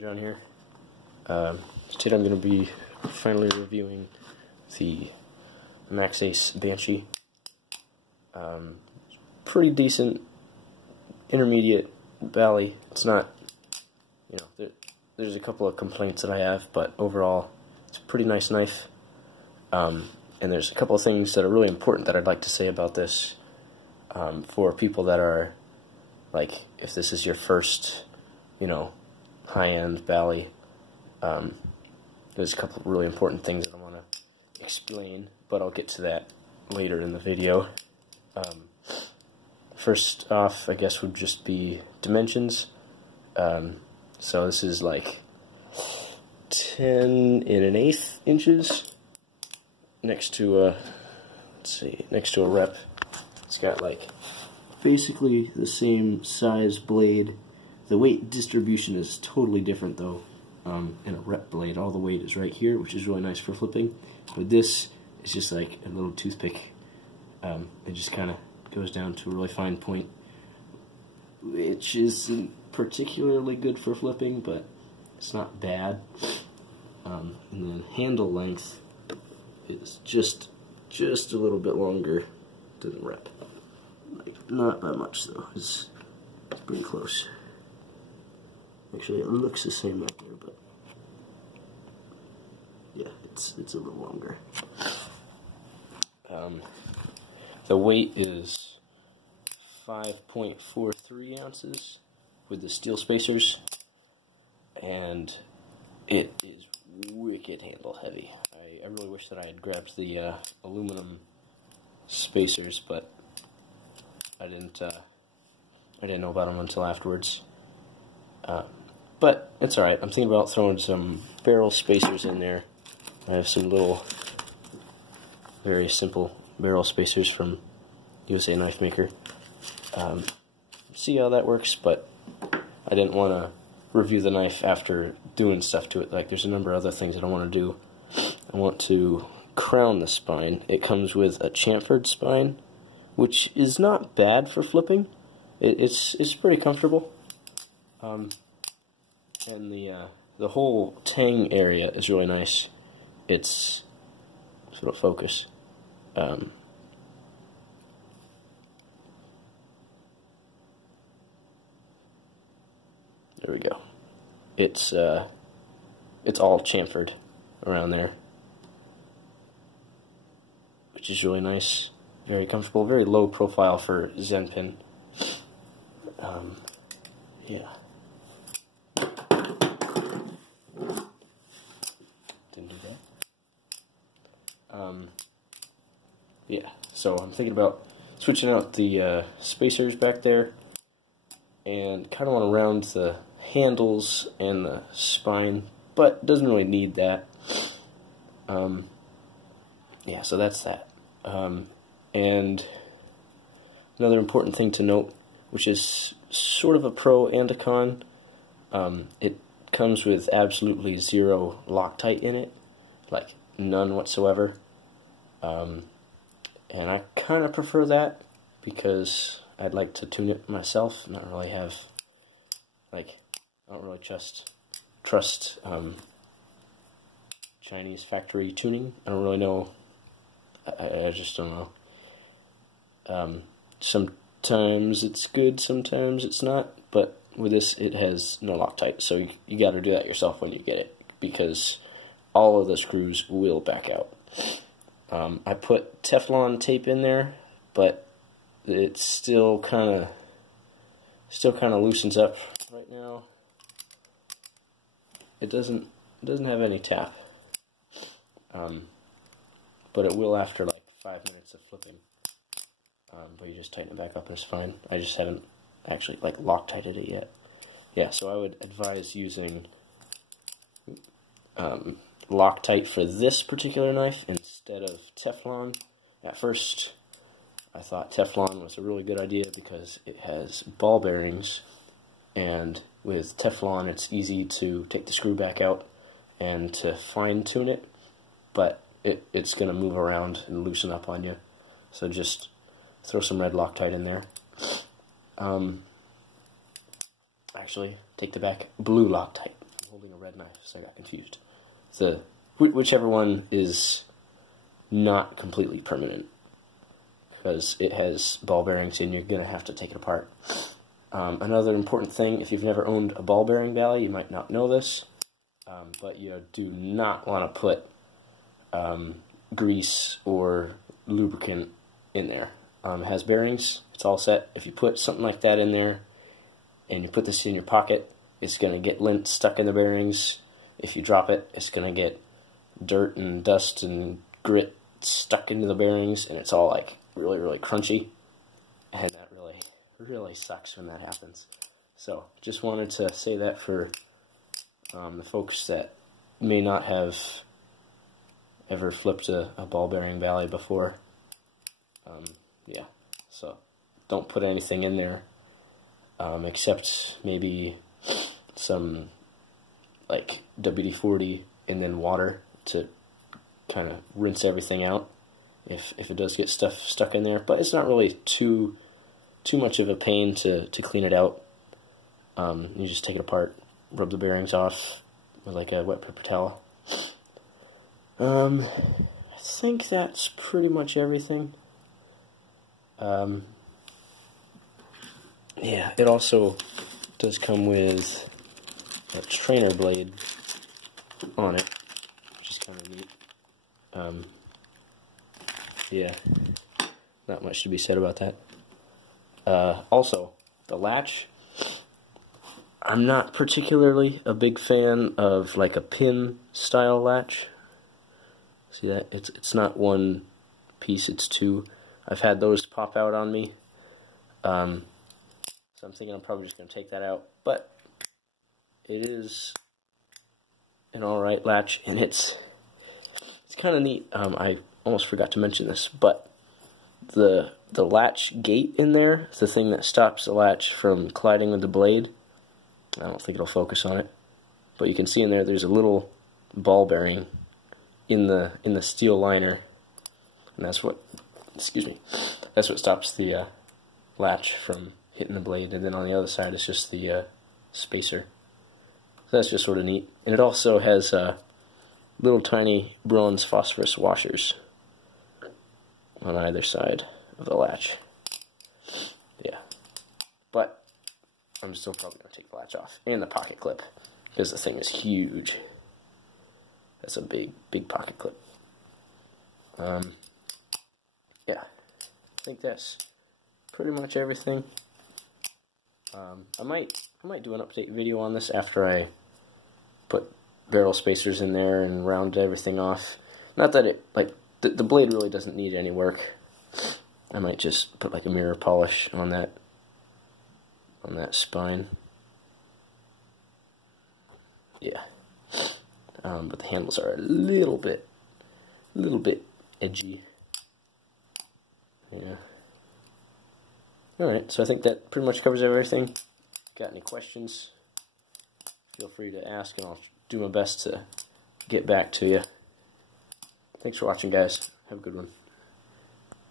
John here. Today I'm going to be finally reviewing the Maxace Banshee. Pretty decent, intermediate bali. It's not, there's a couple of complaints that I have, but overall it's a pretty nice knife. And there's a couple of things that are really important that I'd like to say about this for people that are, like, if this is your first, high-end bali. There's a couple of really important things that I want to explain, but I'll get to that later in the video. First off, I guess, would just be dimensions. So this is like 10 1/8 inches next to a, next to a rep. It's got like basically the same size blade. The weight distribution is totally different though. In a rep blade, all the weight is right here, which is really nice for flipping. But this is just like a little toothpick. It just kind of goes down to a really fine point, which isn't particularly good for flipping, but it's not bad. And then handle length is just a little bit longer than the rep. Like, not by much though. It's pretty close. Actually, it looks the same right here, but yeah, it's a little longer. The weight is 5.43 ounces with the steel spacers, and it is wicked handle heavy. I really wish that I had grabbed the aluminum spacers, but I didn't know about them until afterwards. But it's alright. I'm thinking about throwing some barrel spacers in there. I have some little, very simple barrel spacers from USA Knife Maker. See how that works, but I didn't want to review the knife after doing stuff to it. Like, there's a number of other things that I want to do. I want to crown the spine. It comes with a chamfered spine, which is not bad for flipping. It's pretty comfortable. And the whole tang area is really nice. It's sort of focus. There we go. It's all chamfered around there, which is really nice. Very comfortable. Very low profile for Zen pin. Yeah. Didn't do that. Yeah, so I'm thinking about switching out the spacers back there, and kind of want to round the handles and the spine, but doesn't really need that. Yeah, so that's that. And another important thing to note, which is sort of a pro and a con, it comes with absolutely zero Loctite in it, like none whatsoever. And I kind of prefer that because I'd like to tune it myself, not really have, like, I don't really trust Chinese factory tuning. I don't really know. I just don't know. Sometimes it's good, sometimes it's not, but with this it has no Loctite, so you got to do that yourself when you get it, because all of the screws will back out. I put Teflon tape in there, but it still kind of loosens up right now. It doesn't have any tap, but it will after like 5 minutes of flipping. But you just tighten it back up and it's fine. I just haven't actually like Loctited it yet. Yeah, so I would advise using Loctite for this particular knife instead of Teflon. At first, I thought Teflon was a really good idea because it has ball bearings, and with Teflon it's easy to take the screw back out and to fine tune it, but it's going to move around and loosen up on you. So just throw some red Loctite in there. Actually, take the back, blue Loctite. So I got confused. Whichever one is not completely permanent, because it has ball bearings and you're going to have to take it apart. Another important thing, if you've never owned a ball bearing bali, you might not know this, but you do not want to put grease or lubricant in there. It has bearings, it's all set. If you put something like that in there and you put this in your pocket, it's going to get lint stuck in the bearings. If you drop it, it's going to get dirt and dust and grit stuck into the bearings, and it's all like really, really crunchy, and that really sucks when that happens. So just wanted to say that for the folks that may not have ever flipped a ball bearing bali before. Yeah, so don't put anything in there except maybe some like WD-40 and then water to kind of rinse everything out if it does get stuff stuck in there. But it's not really too much of a pain to clean it out. You just take it apart, rub the bearings off with like a wet paper towel. I think that's pretty much everything. Yeah, it also does come with a trainer blade on it, which is kind of neat. Yeah, not much to be said about that. Also, the latch. I'm not particularly a big fan of like a pin style latch. See that? It's not one piece, it's two. I've had those pop out on me. So I'm thinking I'm probably just going to take that out. But it is an alright latch, and it's kind of neat. I almost forgot to mention this, but the latch gate in there, the thing that stops the latch from colliding with the blade, I don't think it'll focus on it, but you can see in there there's a little ball bearing in the steel liner, and that's what, excuse me, that's what stops the latch from hitting the blade. And then on the other side is just the spacer. So that's just sort of neat. And it also has little tiny bronze phosphorus washers on either side of the latch. Yeah, but I'm still probably going to take the latch off, and the pocket clip, because the thing is huge. That's a big pocket clip. Yeah, I think that's pretty much everything. I might do an update video on this after I put barrel spacers in there and round everything off. Not that it, like, the blade really doesn't need any work. I might just put like a mirror polish on that spine. Yeah. But the handles are a little bit edgy. Yeah. Alright, so I think that pretty much covers everything. Got any questions? Feel free to ask, and I'll do my best to get back to you. Thanks for watching, guys. Have a good one.